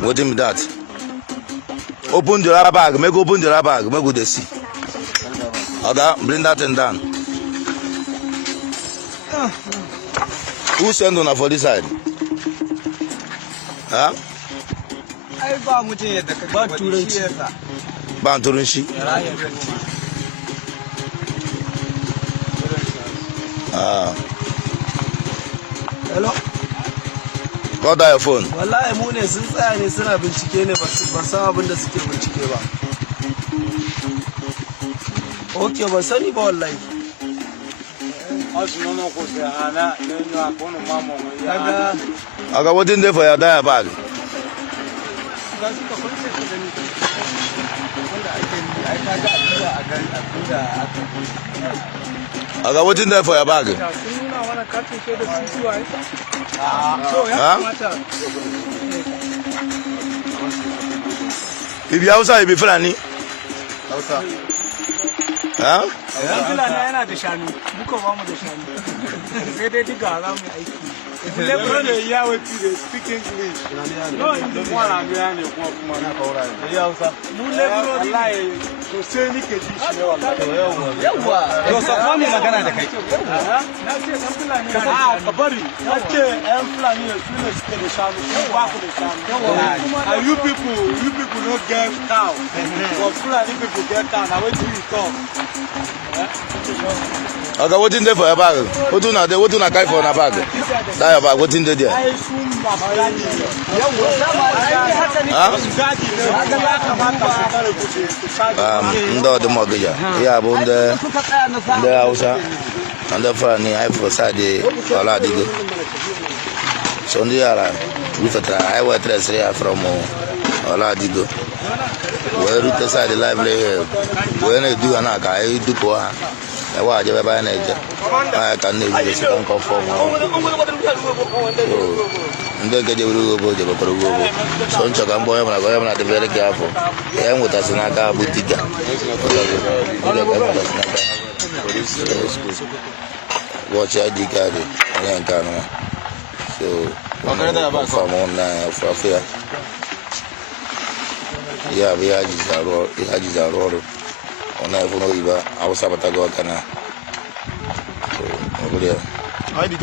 What is that? Open the rubber bag. Make open the rubber bag. Make go the see. Okay, bring that thing down. Who send on for this side? Huh? Banturinshi. Hello? Got your phone. Wallahi mu ne sun tsaya ne suna bincike ne ba san abin da suke bincike ba. Okay, ba sani ba wallahi. Aga, what in there for your diet bag? Aga, what in there for your bag? Huh? If you outside, you be Fulani. Huh? Speak English. No, in the one I'm going to you people don't get cow. But Fulani people get cow. Now what do you talk? Okay, what in there for your bag? What do you carry for your bag? That your bag, what in there? Ndo the mortgage. Yeah, but the house and the Fulani, I for side Oladigo. So on the other, I was here from Oladigo. Where you decide the lively when I do an aka, I do go. I watch every by nature. I can never get some conform. And then get your go to the Peru. So, Chagamboy, I'm not very careful. I am with us in Aka Boutica. Watch I decade. I can't. So, I'm from on for fear. Yeah, we are just a road. On every I was Sabatago. Over there. I did.